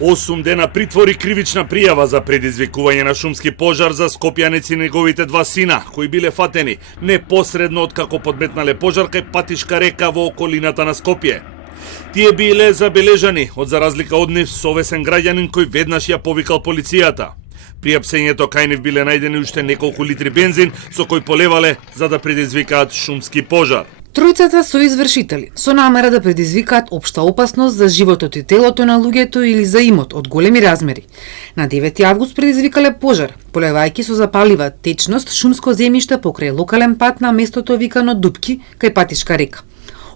8 дена притвори кривична пријава за предизвикување на шумски пожар за Скопјанец и неговите два сина, кои биле фатени непосредно откако подметнале пожар кај Патишка река во околината на Скопје. Тие биле забележани од, за разлика од нив, совесен граѓанин кој веднаш ја повикал полицијата. При апсењето кај нив биле најдени уште неколку литри бензин со кој полевале за да предизвикаат шумски пожар. Тројцата со извршители, со намера да предизвикаат општа опасност за животот и телото на луѓето или за имот од големи размери. На 9 август предизвикале пожар, полевајќи со запалива течност шумско земјиште покрај локален пат на местото викано Дупки, кај Патишка река.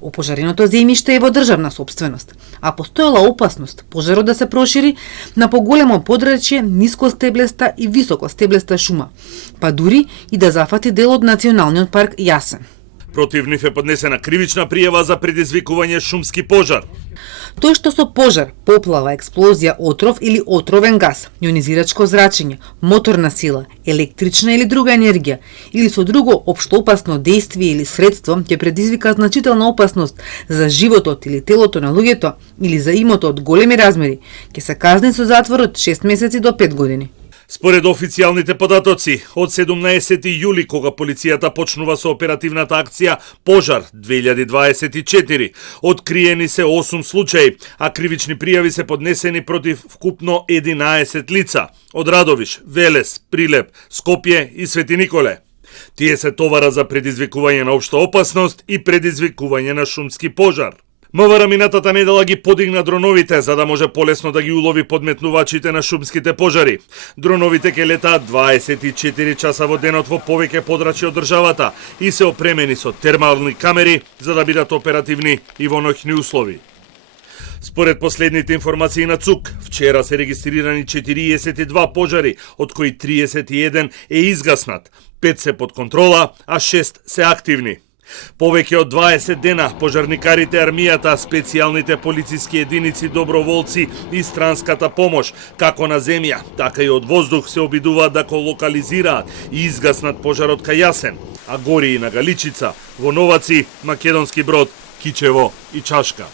Опожареното земјиште е во државна сопственост, а постоела опасност пожарот да се прошири на поголемо подрачје нискостеблеста и високостеблеста шума, па дури и да зафати дел од Националниот парк Јасен. Против нив е поднесена кривична пријава за предизвикување шумски пожар. Тој што со пожар, поплава, експлозија, отров или отровен газ, јонизирачко зрачење, моторна сила, електрична или друга енергија, или со друго општо опасно дејствие или средство ќе предизвика значителна опасност за животот или телото на луѓето или за имотот од големи размери, ќе се казни со затвор од 6 месеци до 5 години. Според официјалните податоци, од 17 јули, кога полицијата почнува со оперативната акција Пожар 2024, откриени се 8 случаи, а кривични пријави се поднесени против вкупно 11 лица од Радовиш, Велес, Прилеп, Скопје и Свети Николе. Тие се товара за предизвикување на општа опасност и предизвикување на шумски пожар. МВР минатата недела ги подигна дроновите за да може полесно да ги улови подметнувачите на шумските пожари. Дроновите ќе летаат 24 часа во денот во повеќе подрачји од државата и се опремени со термални камери за да бидат оперативни и во ноќни услови. Според последните информации на ЦУК, вчера се регистрирани 42 пожари, од кои 31 е изгаснат, 5 се под контрола, а 6 се активни. Повеќе од 20 дена пожарникарите, армијата, специјалните полициски единици, доброволци и странската помош, како на земја, така и од воздух, се обидуваат да локализираат и изгаснат пожарот кај Јасен, а гори и на Галичица, во Новаци, Македонски Брод, Кичево и Чашка.